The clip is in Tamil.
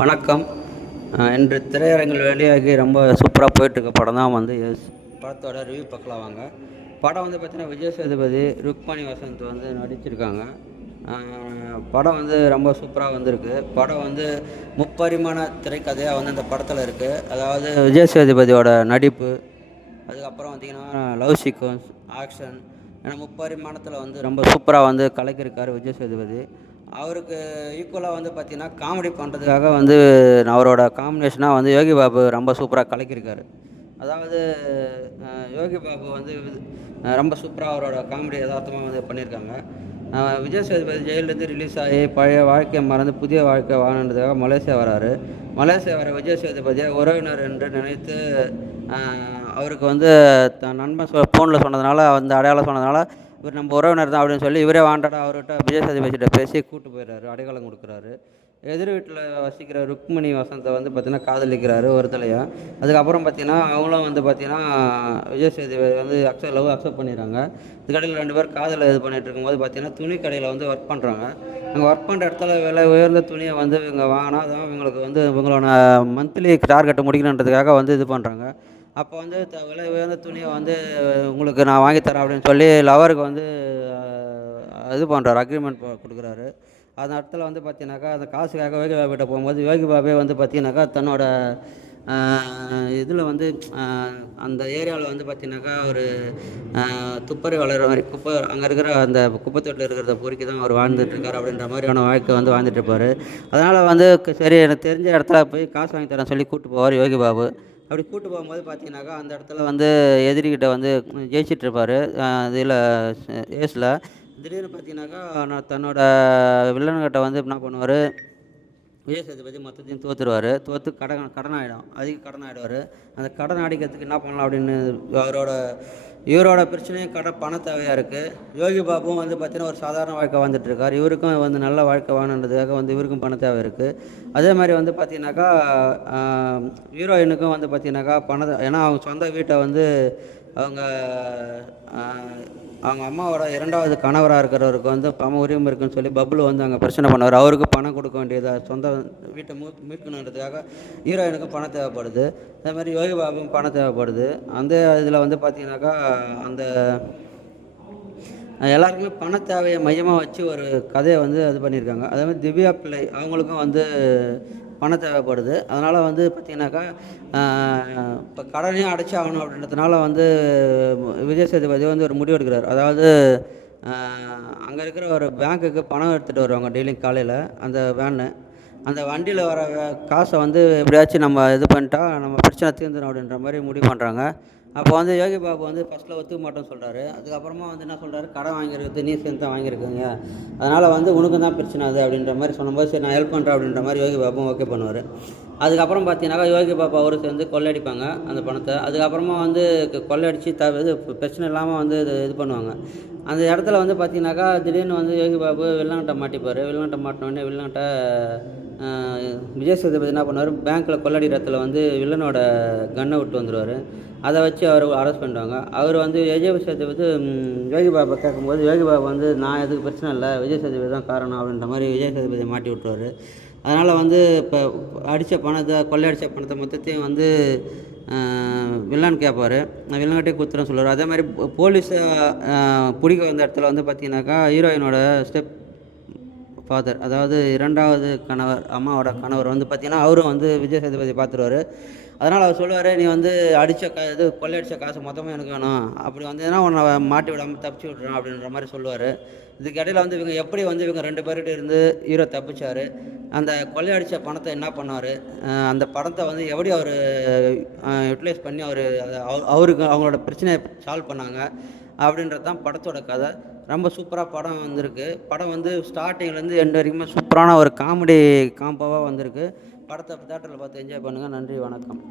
வணக்கம். இன்று திரையரங்கில் வெளியாகி ரொம்ப சூப்பராக போயிட்டுருக்க படம் தான் வந்து எஸ். படத்தோட ரிவ்யூ பார்க்கலாம் வாங்க. படம் வந்து பார்த்திங்கன்னா விஜய் சேதுபதி ருக்மணி வசந்த் வந்து நடிச்சிருக்காங்க. படம் வந்து ரொம்ப சூப்பராக வந்திருக்கு. படம் வந்து முப்பரிமாண திரைக்கதையாக வந்து இந்த படத்தில் இருக்குது அதாவது விஜய் சேதுபதியோட நடிப்பு அதுக்கப்புறம் பார்த்திங்கன்னா லவ் சீக்வன்ஸ் ஆக்ஷன் ஏன்னா முப்பரிமாணத்தில் வந்து ரொம்ப சூப்பராக வந்து கலக்கியிருக்காரு விஜய் சேதுபதி. அவருக்கு ஈக்குவலாக வந்து பார்த்திங்கன்னா காமெடி பண்ணுறதுக்காக வந்து அவரோட காம்பினேஷனாக வந்து யோகி பாபு ரொம்ப சூப்பராக கலக்கியிருக்காரு. அதாவது யோகி பாபு வந்து ரொம்ப சூப்பராக அவரோட காமெடி யதார்த்தமாக வந்து பண்ணியிருக்காங்க. விஜய் சேதுபதி ஜெயிலேருந்து ரிலீஸ் ஆகி பழைய வாழ்க்கையை மறந்து புதிய வாழ்க்கை வாழணுன்றதுக்காக மலேசியா வராரு. மலேசியா வர விஜய் சேதுபதியை உறவினர் என்று நினைத்து அவருக்கு வந்து தன் நண்பன் சொ ஃபோனில் சொன்னதுனால அந்த அடையாளம் சொன்னதுனால இவர் நம்ம உறவினர் தான் அப்படின்னு சொல்லி இவரே வாண்டடா அவர்கிட்ட விஜய் பேசி கூட்டு போயிடுறாரு அடையாளம் கொடுக்குறாரு. எதிர் வீட்டில் வசிக்கிற ருக்மணி வசந்தை வந்து பார்த்திங்கன்னா காதலிக்கிறாரு ஒரு தலையா. அதுக்கப்புறம் பார்த்திங்கன்னா அவங்களும் வந்து பார்த்திங்கன்னா விஜய் சேதுபதி வந்து அக்செப்ட் லவ் அக்செப்ட் பண்ணிடுறாங்க. இதுக்கடையில் ரெண்டு பேர் காதலை இது பண்ணிகிட்டு இருக்கும்போது பார்த்திங்கன்னா துணி கடையில் வந்து ஒர்க் பண்ணுறாங்க அங்கே ஒர்க் பண்ணுற இடத்துல விலை உயர்ந்த துணியை வந்து இவங்க வாங்கினா தான் இவங்களுக்கு வந்து இவங்களோட மந்த்லி டார்கெட்டை முடிக்கணுன்றதுக்காக வந்து இது பண்ணுறாங்க அப்போ வந்து த- விலை உயர்ந்த துணியை வந்து உங்களுக்கு நான் வாங்கி தரேன் அப்படின்னு சொல்லி லவருக்கு வந்து இது பண்ணுறாரு அக்ரிமெண்ட் கொடுக்குறாரு. அந்த இடத்துல வந்து பார்த்தீங்கன்னாக்கா அந்த காசுக்காக யோகி பாபிட்ட போகும்போது யோகி பாபே வந்து பார்த்தீங்கன்னாக்கா தன்னோட இதில் வந்து அந்த ஏரியாவில் வந்து பார்த்தீங்கன்னாக்கா ஒரு துப்பறி வளர்கிற மாதிரி குப்பை அங்கே இருக்கிற அந்த குப்பைத்தொட்டில் இருக்கிறத பொறுக்கி தான் அவர் வாழ்ந்துட்டுருக்கார் அப்படின்ற மாதிரியான வாழ்க்கை வந்து வாழ்ந்துட்டு இருப்பார். அதனால் வந்து சரி எனக்கு தெரிஞ்ச இடத்துல போய் காசு வாங்கி தரேன் சொல்லி கூப்பிட்டு போவார் யோகி பாபு அப்படி கூட்டு போகும்போது பார்த்தீங்கன்னாக்கா அந்த இடத்துல வந்து எதிரிகிட்ட வந்து ஜெயிச்சிட்டு இருப்பார். இதில் ஏஸில் திடீர்னு பார்த்தீங்கன்னாக்கா நான் தன்னோட வில்லன்கிட்ட வந்து என்ன பண்ணுவார்? விஜய் சேதுபதி மொத்தத்தையும் தோத்துருவார். தோற்று கடன் கடன் ஆகிடும் அதிக கடன் ஆகிடுவார் அந்த கடன் அடிக்கிறதுக்கு என்ன பண்ணலாம் அப்படின்னு அவரோட இவரோட பிரச்சனையும் கடன் பண தேவையாக இருக்குது யோகி பாபுவும் வந்து பார்த்தீங்கன்னா ஒரு சாதாரண வாழ்க்கை வாழ்ந்துட்டுருக்கார் இவருக்கும் வந்து நல்ல வாழ்க்கை வேணுன்றதுக்காக வந்து இவருக்கும் பண தேவை இருக்குது அதே மாதிரி வந்து பார்த்தீங்கன்னாக்கா ஹீரோயினுக்கும் வந்து பார்த்தீங்கன்னாக்கா பண ஏன்னா அவங்க சொந்த வீட்டை வந்து அவங்க அவங்க அம்மாவோட இரண்டாவது கணவராக இருக்கிறவருக்கு வந்து பண உரிமை இருக்குன்னு சொல்லி பப்புளு வந்து அங்கே பிரச்சனை பண்ணுவார். அவருக்கு பணம் கொடுக்க வேண்டியதாக சொந்த வீட்டை மூ மீட்கணுன்றதுக்காக ஹீரோயினுக்கும் பணம் தேவைப்படுது. அதே மாதிரி யோகி பாபுக்கும் பணம் தேவைப்படுது. அந்த இதில் வந்து பார்த்தீங்கன்னாக்கா அந்த எல்லாருக்குமே பண தேவையை மையமாக வச்சு ஒரு கதையை வந்து இது பண்ணியிருக்காங்க. அதே மாதிரி திவ்யா பிள்ளை அவங்களுக்கும் வந்து பணம் தேவைப்படுது அதனால் வந்து பார்த்திங்கனாக்கா இப்போ கடனையும் அடைச்சி ஆகணும் அப்படின்றதுனால வந்து விஜய் சேதுபதி வந்து ஒரு முடிவு எடுக்கிறார். அதாவது அங்கே இருக்கிற ஒரு பேங்க்குக்கு பணம் எடுத்துகிட்டு வருவாங்க டெய்லியும் காலையில் அந்த வேனு அந்த வண்டியில் வர வே- காசை வந்து எப்படியாச்சும் நம்ம இது பண்ணிட்டா நம்ம பிரச்சனை தீர்ந்துடும் அப்படின்ற மாதிரி முடிவு பண்ணுறாங்க அப்போ வந்து யோகி பாபு வந்து ஃபஸ்ட்டில் ஒத்துக்க மாட்டோம்னு சொல்கிறாரு அதுக்கப்புறமா வந்து என்ன சொல்கிறாரு கடன் வாங்கியிருக்குது நீ சேர்ந்து தான் வாங்கியிருக்கீங்க. அதனால் வந்து உனக்கு தான் பிரச்சனை அது அப்படின்ற மாதிரி சொல்லும்போது சரி நான் ஹெல்ப் பண்ணுறேன் அப்படின்ற மாதிரி யோகி பாபும் ஓகே பண்ணுவார். அதுக்கப்புறம் பார்த்தீங்கன்னாக்கா யோகி பாபு அவரு சேர்ந்து கொள்ளையடிப்பாங்க அந்த பணத்தை. அதுக்கப்புறமா வந்து க- கொள்ளையடிச்சு த இது பிரச்சனை இல்லாமல் வந்து இது இது பண்ணுவாங்க. அந்த இடத்துல வந்து பார்த்தீங்கன்னாக்கா திடீர்னு வந்து யோகி பாபு வில்லங்கிட்ட மாட்டிப்பார். வில்லங்கிட்ட மாட்டினோடனே வில்லங்கிட்ட விஜய் சேதுபதி என்ன பண்ணுவார்? பேங்க்கில் கொள்ளடிக்கிறத்துல வந்து வில்லனோட கன்னை விட்டு வந்துடுவார் அதை வச்சு அவர் அரெஸ்ட் பண்ணிடுவாங்க. அவர் வந்து விஜய் சேதுபதி யோகி பாபா கேட்கும்போது யோகி பாபா வந்து நான் எதுக்கு பிரச்சனை இல்லை. விஜய் சேதுபதி தான் காரணம் அப்படின்ற மாதிரி விஜய் சேதுபதி மாட்டி விட்டுருவாரு. அதனால் வந்து இப்போ அடித்த பணத்தை கொள்ளையடித்த பணத்தை மொத்தத்தையும் வந்து வில்லன் கேட்பார். வில்லன்கிட்டே குத்துறேன்னு சொல்லுவார். அதே மாதிரி போலீஸை பிடிக்க வந்த இடத்துல வந்து பார்த்தீங்கன்னாக்கா ஹீரோயினோட ஸ்டெப் ஃபாதர் அதாவது இரண்டாவது கணவர் அம்மாவோட கணவர் வந்து பார்த்தீங்கன்னா அவரும் வந்து விஜய் சேதுபதி பார்த்துருவாரு அதனால் அவர் சொல்லுவார் நீ வந்து அடித்த க இது கொள்ளையடித்த காசு மொத்தமாக எனக்கு வேணும். அப்படி வந்ததுன்னா உன்னை மாட்டி விடாமல் தப்பிச்சு விட்றான் அப்படின்ற மாதிரி சொல்லுவார். இதுக்கு இடையில வந்து இவங்க எப்படி வந்து இவங்க ரெண்டு பேர்கிட்ட இருந்து ஹீரோ தப்பிச்சார்? அந்த கொள்ளையடிச்ச பணத்தை என்ன பண்ணார்? அந்த பணத்தை வந்து எப்படி அவர் யூட்டிலைஸ் பண்ணி அவர் அவருக்கு அவங்களோட பிரச்சனையை சால்வ் பண்ணாங்க அப்படின்றது தான் படத்தோட கதை. ரொம்ப சூப்பராக படம் வந்திருக்கு. படம் வந்து ஸ்டார்டிங்லேருந்து எண்டு வரைக்குமே சூப்பரான ஒரு காமெடி காம்போவாக வந்திருக்கு. படத்தை தேட்டரில் பார்த்து என்ஜாய் பண்ணுங்கள் நன்றி வணக்கம்.